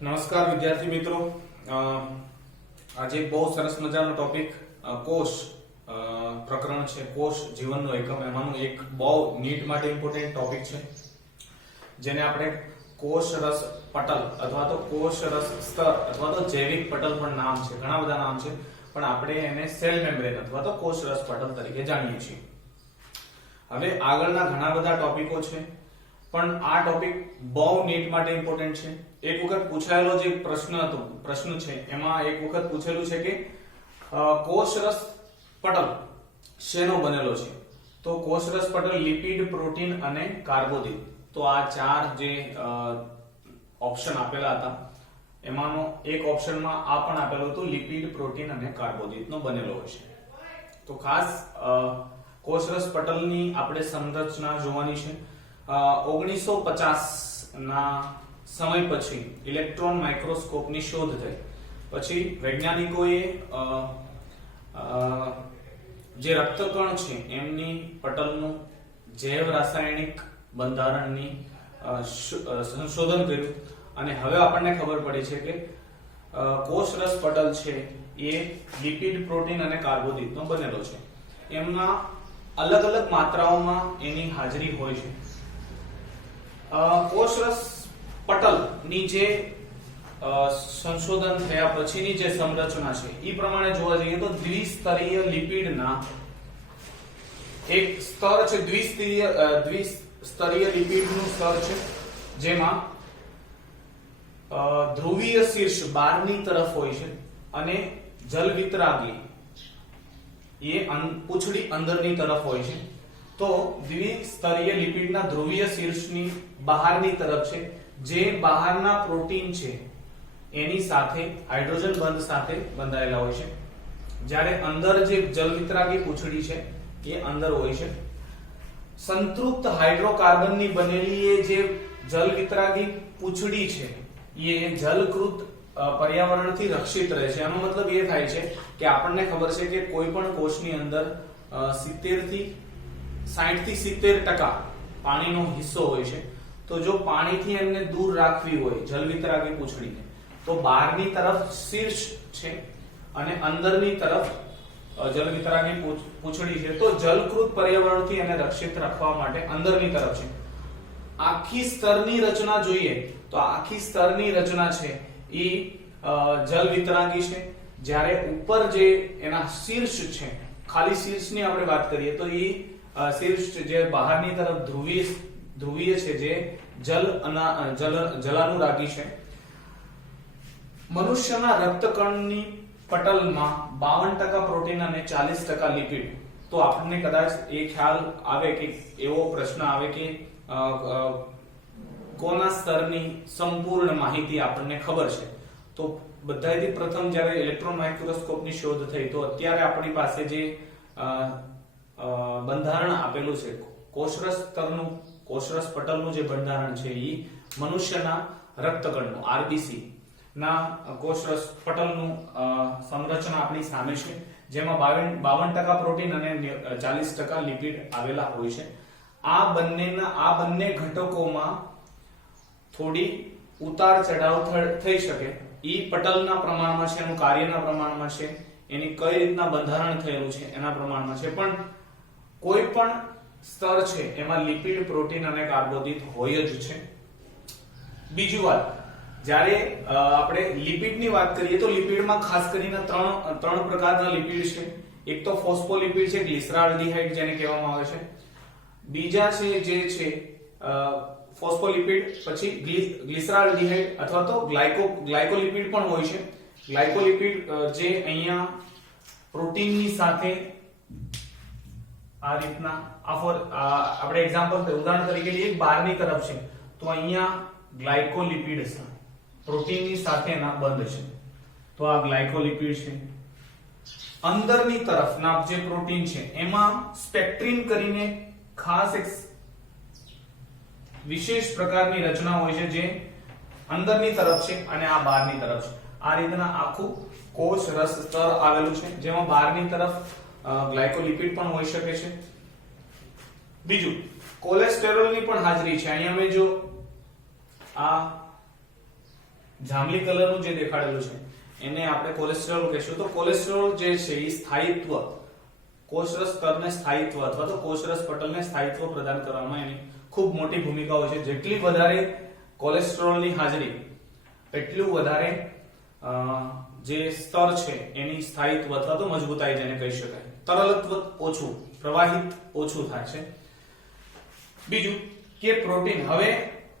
નમસ્કાર વિદ્યાર્થી મિત્રો, આજે એક બહુ સરસ મજાનો ટોપિક કોષ પ્રકરણ છે. કોષ જીવનનો એકમ, એમાંનું એક બહુ નીટ માટે ઇમ્પોર્ટન્ટ ટોપિક છે જેને આપણે કોષ રસ પટલ અથવા તો કોષ રસ સ્તર અથવા તો જૈવિક પટલ પણ નામ છે, ઘણા બધા નામ છે, પણ આપણે એને સેલ મેમ્બ્રેન અથવા તો કોષ રસ પટલ તરીકે જાણીએ છીએ. હવે આગળના ઘણા બધા ટોપિકો છે, પણ આ ટોપિક બહુ નીટ માટે ઇમ્પોર્ટન્ટ છે. એક વખત પૂછાયેલો જે પ્રશ્ન છે એમાં એક વખત પૂછેલું છે કે કોષરસ પટલ શેનો બનેલો છે? તો કોષરસ પટલ લિપિડ, પ્રોટીન અને કાર્બોદિત. તો આ ચાર જે ઓપ્શન આપેલા હતા એમાંનો એક ઓપ્શનમાં આ પણ આપેલું હતું, લિપિડ, પ્રોટીન અને કાર્બોદિતનો બનેલો હોય છે. તો ખાસ કોષરસ પટલની આપણે સંરચના જોવાની છે. 1950 ના સમય પછી ઇલેક્ટ્રોન માઇક્રોસ્કોપની શોધ થઈ પછી વૈજ્ઞાનિકોએ જે રક્તકણ છે એમની પટલનું જૈવ રાસાયણિક બંધારણની સંશોધન કર્યું અને હવે આપણને ખબર પડી છે કે કોષરસ પટલ છે એ લિપિડ, પ્રોટીન અને કાર્બોદિતનો બનેલો છે. એમના અલગ અલગ માત્રાઓમાં એની હાજરી હોય છે. કોષરસ પટલની જે સંશોધન થયા પછીની જે સંરચના છે એ પ્રમાણે જોવા જઈએ તો દ્વિસ્તરીય લિપિડના એક સ્તર છે, દ્વિસ્તરીય લિપિડનું સ્તર છે, જેમાં ધ્રુવીય શીર્ષ બહારની તરફ હોય છે અને જલ વિતરાગી એ પૂંછડી અંદરની તરફ હોય છે. તો દ્વિસ્તરીય લિપિડના ધ્રુવીય શીર્ષની બહારની તરફ છે, જે બહારના પ્રોટીન છે એની સાથે હાઇડ્રોજન બંધ સાથે બંધાયેલા હોય છે, જ્યારે અંદર જે જલ વિતરાગી પૂંછડી છે એ અંદર હોય છે. સંતૃપ્ત હાઇડ્રોકાર્બનની બનેલી એ જે જલ વિતરાગી પૂંછડી છે એ જલકૃત પર્યાવરણથી રક્ષિત રહે છે. આનો મતલબ એ થાય છે કે આપણને ખબર છે કે કોઈ પણ કોષની અંદર 60 થી 70% પાણીનો હિસ્સો હોય છે. તો જો પાણીથી એમને દૂર રાખવી હોય જલ વિતરાગી પૂંછડીને, તો બહારની તરફ શીર્ષ છે અને અંદરની તરફ જલ વિતરાગી પૂંછડી છે. તો જલકૃત પર્યાવરણથી એને રક્ષિત રાખવા માટે અંદરની તરફ છે. આખી સ્તરની રચના જોઈએ તો આખી સ્તરની રચના છે એ જલ વિતરાગી છે, જ્યારે ઉપર જે એના શીર્ષ છે, ખાલી શીર્ષની આપણે વાત કરીએ તો એ શીર્ષ જે બહારની તરફ ધ્રુવીય છે, જે જલાનુરાગી છે. મનુષ્યના રક્તકણની પટલમાં 52% પ્રોટીન અને 40% લિપિડ. તો આપણને કદાચ એ ખ્યાલ આવે કે એવો પ્રશ્ન આવે કે કોના સ્તરની સંપૂર્ણ માહિતી આપણને ખબર છે? તો બધાથી પ્રથમ જ્યારે ઇલેક્ટ્રોન માઇક્રોસ્કોપની શોધ થઈ તો અત્યારે આપણી પાસે જે બંધારણ આપેલું છે કોષરસ પટલનું જે બંધારણ છે એ મનુષ્યના રક્તકણનું આરબીસી ના કોષરસ પટલનું સંરચના આપણી સામે છે, જેમાં 52% પ્રોટીન અને 40% લિપિડ આવેલા હોય છે. આ બંને ઘટકોમાં થોડી ઉતાર ચઢાવ થઈ શકે. ઈ પટલના પ્રમાણમાં છે, એનું કાર્યના પ્રમાણમાં છે, એની કઈ રીતના બંધારણ થયેલું છે એના પ્રમાણમાં છે, પણ કોઈ પણ સ્તર છે એમાં લિપિડ, પ્રોટીન અને કાર્બોદિત હોય જ છે. બીજી વાત, જ્યારે આપણે લિપિડની વાત કરીએ તો લિપિડમાં ખાસ કરીને ત્રણ પ્રકારના લિપિડ છે. એક તો ફોસ્ફોલિપિડ છે, ગ્લિસરાલ્ડિહાઇડ જેને કહેવામાં આવે છે. બીજા છે જે છે ફોસ્ફોલિપિડ, પછી ગ્લિસરાલ્ડિહાઇડ અથવા તો ગ્લાયકોલિપિડ પણ હોય છે. ગ્લાયકોલિપિડ જે અહીંયા પ્રોટીનની સાથે આ રીતના આપણે ઉદાહરણ તરીકે લઈએ, બહારની તરફ છે તો અહીંયા ગ્લાયકોલિપિડ છે, પ્રોટીનની સાથે એના બંધ છે, તો આ ગ્લાયકોલિપિડ છે. અંદરની તરફના જે પ્રોટીન છે એમાં સ્પેક્ટ્રીન કરીને ખાસ એક વિશેષ પ્રકારની રચના હોય છે, જે અંદરની તરફ છે અને આ બહારની તરફ છે. આ રીતના આખું કોષ રસ સ્તર આવેલું છે, જેમાં બહારની તરફ ગ્લાયકોલિપિડ પણ હોઈ શકે છે. બીજું, કોલેસ્ટેરોલની પણ હાજરી છે. અહીંયા મેં જો આ જાંબલી કલરનું જે દેખાડેલું છે એને આપણે કોલેસ્ટ્રોલ કહીશું. તો કોલેસ્ટ્રોલ જે છે એ સ્થાયિત્વ, કોષરસ સ્તરને સ્થાયિત્વ અથવા તો કોષરસ પટલને સ્થાયિત્વ પ્રદાન કરવામાં એની ખૂબ મોટી ભૂમિકા હોય છે. જેટલી વધારે કોલેસ્ટ્રોલની હાજરી એટલું વધારે જે સ્તર છે એની સ્થાયિત્વ અથવા તો મજબૂતાઈ જેને કહી શકાય, તરલત્વ ઓછું, પ્રવાહિત ઓછું થાય છે. બીજું કે પ્રોટીન, હવે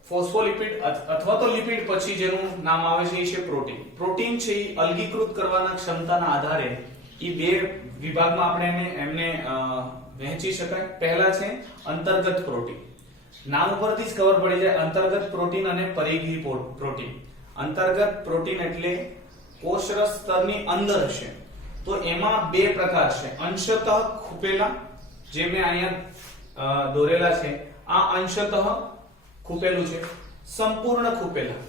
ફોસ્ફોલિપિડ અથવા તો લિપિડ પછી જેનું નામ આવે છે એ છે પ્રોટીન. પ્રોટીન છે એ અલગીકૃત કરવાના ક્ષમતાના આધારે એ બે વિભાગમાં આપણે એમને વહેંચી શકાય. પહેલા છે અંતર્ગત પ્રોટીન. નામ ઉપરથી જ ખબર પડી જાય, અંતર્ગત પ્રોટીન અને પરિઘી પ્રોટીન. અંતર્ગત પ્રોટીન એટલે કોષરસ સ્તરની અંદર છે. તો એમાં બે પ્રકાર છે, અંશતઃ ખૂપેલા, જે મેં અહીંયા દોરેલા છે, આ અંશતઃ ખૂપેલું છે. સંપૂર્ણ ખૂપેલા,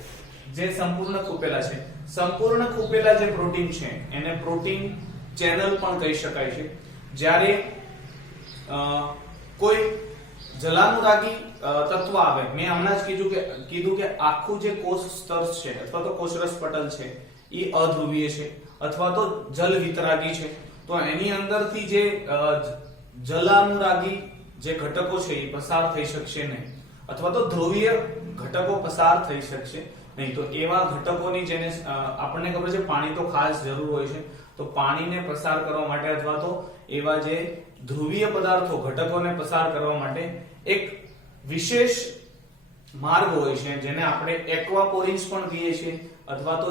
જે સંપૂર્ણ ખૂપેલા છે, સંપૂર્ણ ખૂપેલા જે પ્રોટીન છે એને પ્રોટીન ચેનલ પણ કહી શકાય છે. જ્યારે કોઈ જલાનુરાગી તત્વ આવે, મેં હમણાં જ કીધું કે આખું જે કોષ સ્તર છે અથવા તો કોષરસ પટલ છે એ અધ્રુવીય છે અથવા તો જલ વિતરાગી છે. તો એની અંદરથી જે જલાનુરાગી જે ઘટકો છે એ પસાર થઈ શકશે નહીં અથવા તો ધ્રુવીય ઘટકો પસાર થઈ શકશે નહીં. તો એવા ઘટકોની જેને આપણને ખબર છે પાણી તો ખાસ જરૂર હોય છે, તો પાણીને પસાર કરવા માટે અથવા તો એવા જે ધ્રુવીય પદાર્થો ઘટકોને પસાર કરવા માટે એક વિશેષ માર્ગ હોય છે જેને આપણે એક્વાપોરિન્સ પણ કહીએ છીએ અથવા તો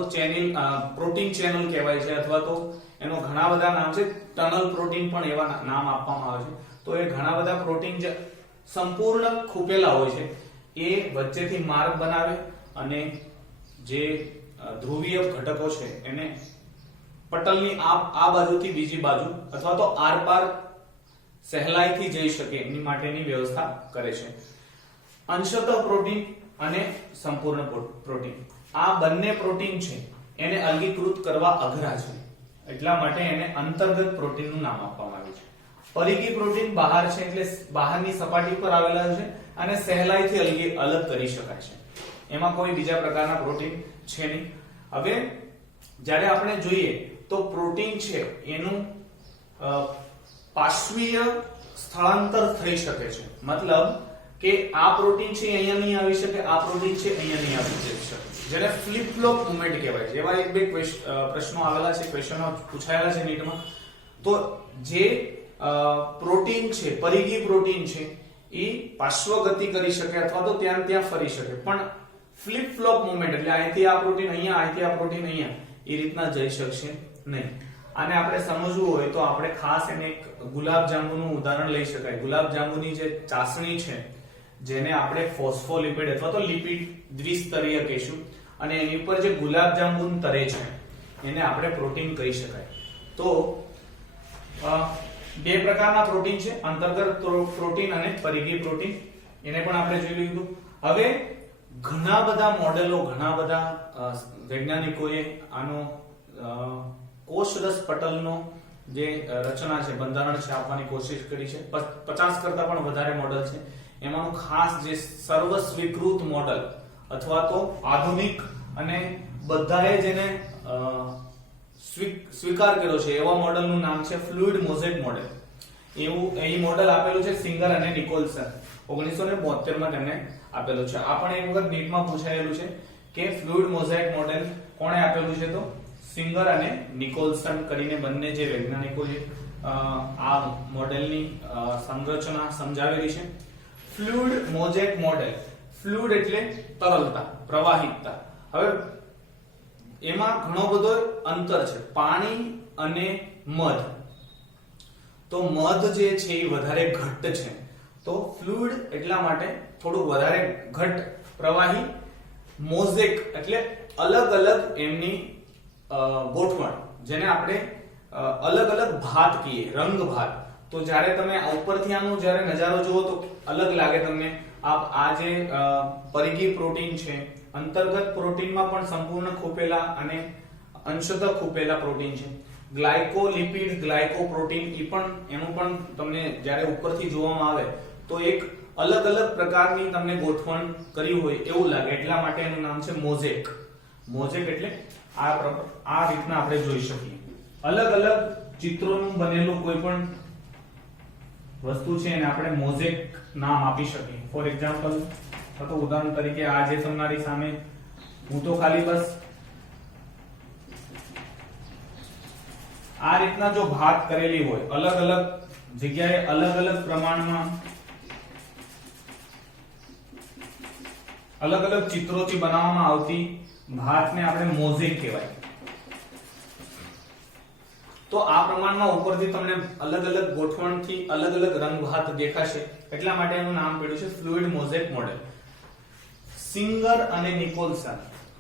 પ્રોટીન ચેનલ કહેવાય છે, અથવા તો એનો ઘણા બધા નામ છે, ટનલ પ્રોટીન પણ એવા નામ આપવામાં આવે છે. તો એ ઘણા બધા પ્રોટીન જે સંપૂર્ણ ખૂપેલા હોય છે એ વચ્ચેથી માર્ગ બનાવે અને જે ધ્રુવીય ઘટકો છે એને પટલની આ બાજુથી બીજી બાજુ અથવા તો આરપાર સહેલાઈથી જઈ શકે એની માટેની વ્યવસ્થા કરે છે. અંશતઃ પ્રોટીન અને સંપૂર્ણ પ્રોટીન, આ બંને પ્રોટીન છે એને અલગીકૃત કરવા અઘરા છે, એટલા માટે એને અંતર્ગત પ્રોટીનનું નામ આપવામાં આવ્યું છે. પરિઘી પ્રોટીન બહાર છે એટલે બહારની સપાટી પર આવેલા છે અને સહેલાઈથી અલગ કરી શકાય છે. એમાં કોઈ બીજા પ્રકારના પ્રોટીન છે નહીં. હવે જ્યારે આપણે જોઈએ તો પ્રોટીન છે એનું પાર્શ્વીય સ્થળાંતર થઈ શકે છે. મતલબ કે આ પ્રોટીન છે અહીંયા નહીં આવી શકે, આ પ્રોટીન છે અહીંયા નહીં આવી શકે, જેને ફ્લિપ ફ્લોપ મૂવમેન્ટ કહેવાય છે. એવા એક બે પ્રશ્નો આવેલા છે, ક્વેશ્ચનો પૂછાયેલા છે નીટમાં. તો જે પ્રોટીન છે, પરિઘી પ્રોટીન છે, એ પાર્શ્વગતિ કરી શકે અથવા તો ત્યાં ફરી શકે, પણ ફ્લિપ ફ્લોપ મૂવમેન્ટ એટલે અહીંથી આ પ્રોટીન અહીંયા, અહીંથી આ પ્રોટીન અહીંયા, એ રીતના જઈ શકશે નહીં. આને આપણે સમજવું હોય તો આપણે ખાસ એને એક ગુલાબજાંબુનું ઉદાહરણ લઈ શકાય. ગુલાબજાંબુની જે ચાસણી છે જેને આપણે ફોસ્ફોલિપિડ અથવા તો લિપિડ દ્વિસ્તરીય કહીશું, અને એની ઉપર જે ગુલાબજાંબુ તરે છે એને આપણે પ્રોટીન કહી શકાય. તો બે પ્રકારના પ્રોટીન છે, અંતર્ગત પ્રોટીન અને પરિઘી પ્રોટીન, એને પણ આપણે જોઈ લીધું. હવે ઘણા બધા મોડેલો, ઘણા બધા વૈજ્ઞાનિકોએ આનો કોષરસ પટલનો જે રચના છે, બંધારણ છે આપવાની કોશિશ કરી છે. 50 કરતા પણ વધારે મોડેલ છે. એમાંનું ખાસ જે સર્વસ્વીકૃત મોડેલ અથવા તો આધુનિક અને બધાએ જેને સ્વીકાર કર્યો છે એવા મોડેલનું નામ છે ફ્લુઇડ મોઝેક મોડેલ. એવું એ મોડેલ આપેલું છે સિંગર અને નિકોલસન, 1972 માં તેમને આપેલું છે. આ પણ એક વખત નીટમાં પૂછાયેલું છે કે ફ્લુઇડ મોઝેક મોડેલ કોણે આપેલું છે, તો સિંગર અને નિકોલસન કરીને બંને જે વૈજ્ઞાનિકો છે આ મોડેલની સંરચના સમજાવેલી છે. ફ્લુઇડ મોઝેક મોડેલ, ફ્લુઇડ એટલે તરલતા, પ્રવાહિતતા. હવે એમાં ઘણો બધો અંતર છે, પાણી અને મધ. તો મધ જે છે એ વધારે ઘટ્ટ છે, તો ફ્લુઇડ એટલા માટે થોડું વધારે ઘટ્ટ પ્રવાહી. મોઝેક એટલે અલગ અલગ એમની ગોઠવણ, જેને આપણે અલગ અલગ ભાત કહીએ, રંગ ભાત. તો જ્યારે તમે ઉપરથી આનો જ્યારે નજારો જુઓ તો અલગ લાગે તમને. આ જે પરિઘી પ્રોટીન છે, અંતર્ગત પ્રોટીનમાં પણ સંપૂર્ણ ખૂપેલા અને અંશતઃ ખૂપેલા પ્રોટીન છે. ગ્લાયકોલિપિડ, ગ્લાયકોપ્રોટીન, એનું પણ તમને જ્યારે ઉપરથી જોવામાં આવે તો એક અલગ અલગ પ્રકારની તમને ગોઠવણ કરી હોય એવું લાગે, એટલા માટે એનું નામ છે મોઝેક. મોઝેક એટલે આ રીતના આપણે જોઈ શકીએ. અલગ અલગ ચિત્રોનું બનેલું કોઈ પણ વસ્તુ છે એને આપણે મોઝેક નામ આપી શકીએ. ફોર એક્ઝામ્પલ અથવા ઉદાહરણ તરીકે આ જે તમારી સામે, હું તો ખાલી બસ આ રીતના જો ભાત કરેલી હોય, અલગ અલગ જગ્યાએ અલગ અલગ પ્રમાણમાં અલગ અલગ ચિત્રોથી બનાવવામાં આવતી ભાતને આપણે મોઝેક કહેવાય. તો આ પ્રમાણમાં ઉપરથી તમને અલગ અલગ ગોઠવણથી અલગ અલગ રંગ ભાત દેખાશે, એટલા માટે એનું નામ પડ્યું છે ફ્લુઇડ મોઝેક મોડેલ. સિંગર અને નિકોલસન,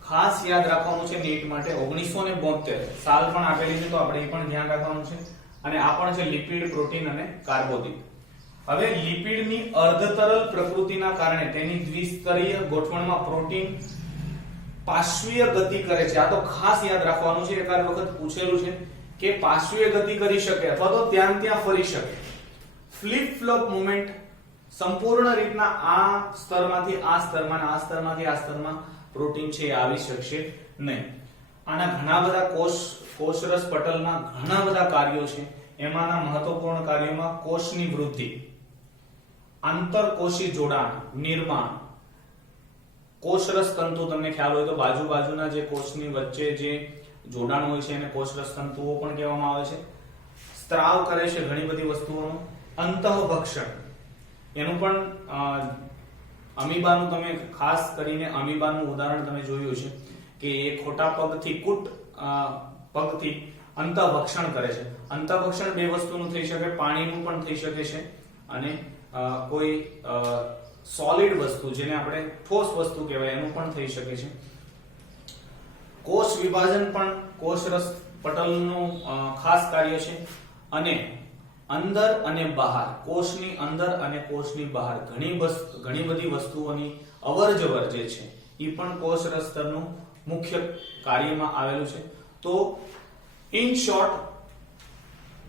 ખાસ યાદ રાખવાનું છે નીટ માટે. 1972 સાલ પણ આપેલી છે, તો આપણે એ પણ ધ્યાન રાખવાનું છે. અને આ પણ છે લિપિડ, પ્રોટીન અને કાર્બોદિત. હવે લિપિડની અર્ધતરલ પ્રકૃતિના કારણે તેની દ્વિસ્તરીય ગોઠવણમાં પ્રોટીન પાર્શ્વીય ગતિ કરે છે. આ તો ખાસ યાદ રાખવાનું છે, એકાદ વખત પૂછેલું છે કે પાર્શ્વીય ગતિ કરી શકે અથવા તો ત્યાં ફરી શકે. ફ્લિપ ફ્લોપ મુવમેન્ટ સંપૂર્ણ રીતના આ સ્તરમાંથી આ સ્તરમાં, આ સ્તરમાંથી આ સ્તરમાં પ્રોટીન છે આવી શકશે નહીં. આના ઘણા બધા કોષરસ પટલના ઘણા બધા કાર્યો છે. એમાંના મહત્વપૂર્ણ કાર્યોમાં કોષની વૃદ્ધિ, આંતરકોષી જોડાણ, નિર્માણ, કોષરસ તંતુ. તમને ખ્યાલ હોય તો બાજુના જે કોષની વચ્ચે જે જોડાણ હોય છે એને કોષરસ તંતુઓ પણ કહેવામાં આવે છે. સ્ત્રાવ કરે છે ઘણી બધી વસ્તુઓનું. અંતઃભક્ષણ, એનું પણ અમીબાનું, તમે ખાસ કરીને અમીબાનું ઉદાહરણ તમે જોયું છે કે એ ખોટા પગથી પગથી અંતઃભક્ષણ કરે છે. અંતઃભક્ષણ બે વસ્તુનું થઈ શકે, પાણીનું પણ થઈ શકે છે અને કોઈ સોલિડ વસ્તુ જેને આપણે ઠોસ વસ્તુ કહેવાય એનું પણ થઈ શકે છે. કોષ વિભાજન પણ કોષરસ પટલનું ખાસ કાર્ય છે. અને અંદર અને બહાર, કોષની અંદર અને કોષની બહાર ઘણી બધી વસ્તુઓની અવરજવર જે છે એ પણ કોષરસ સ્તરનું મુખ્ય કાર્યમાં આવેલું છે. તો ઇન શોર્ટ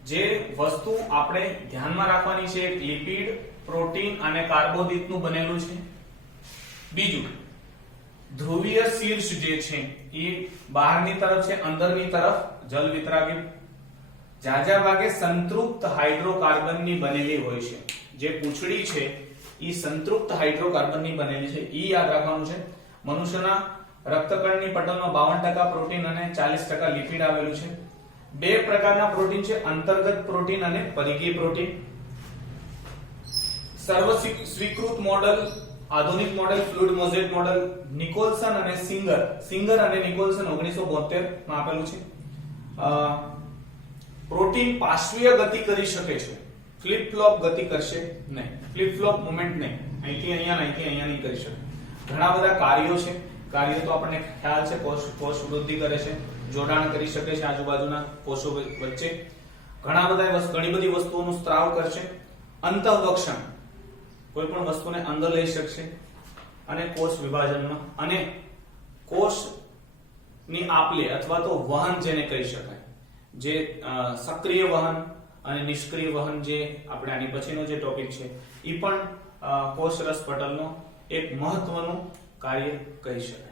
જે વસ્તુ આપણે ધ્યાનમાં રાખવાની છે, લિપિડ, પ્રોટીન અને કાર્બોદિતનું બનેલું છે. બીજું, ધ્રુવીય શીર્ષ જે છે એ બહારની તરફ છે, અંદરની તરફ જલ વિતરાગી જાજા ભાગે સંતૃપ્ત હાઇડ્રોકાર્બનની બનેલી હોય છે. જે પૂંછડી છે એ સંતૃપ્ત હાઇડ્રોકાર્બનની બનેલી છે, એ યાદ રાખવાનું છે. મનુષ્યના રક્તકણની પટલમાં 52% પ્રોટીન અને 40% લિપિડ આવેલું છે. બે પ્રકારના પ્રોટીન છે, અંતર્ગત પ્રોટીન અને પરિઘીય પ્રોટીન. સર્વ સ્વીકૃત મોડેલ, આધુનિક model fluid mosaic model Nicholson અને સિંગર અને નિકોલસન 1972 માં આપેલું છે. પ્રોટીન પાર્શ્વીય ગતિ કરી શકે છે, ફ્લિપ ફ્લોપ ગતિ કરશે નહીં, ફ્લિપ ફ્લોપ મુવમેન્ટ નહીં, અહીંથી અહીંયા નહીં કરી શકે. ઘણા બધા કાર્યો છે. કાર્યો તો આપણને ખ્યાલ છે, કોષ વૃદ્ધિ કરે છે, જોડાણ કરી શકે છે આજુબાજુના કોષો વચ્ચે, ઘણી બધી વસ્તુઓનું સ્ત્રાવ કરશે, અંતઃભક્ષણ, કોઈ પણ વસ્તુને અંદર લઈ શકશે, અને કોષ વિભાજનમાં અને કોષની આપલે અથવા તો વહન જેને કહી શકાય, જે સક્રિય વહન અને નિષ્ક્રિય વહન, જે આપણે આની પછીનો જે ટોપિક છે એ પણ કોષરસ પટલનો એક મહત્વનું કાર્ય કહી શકાય.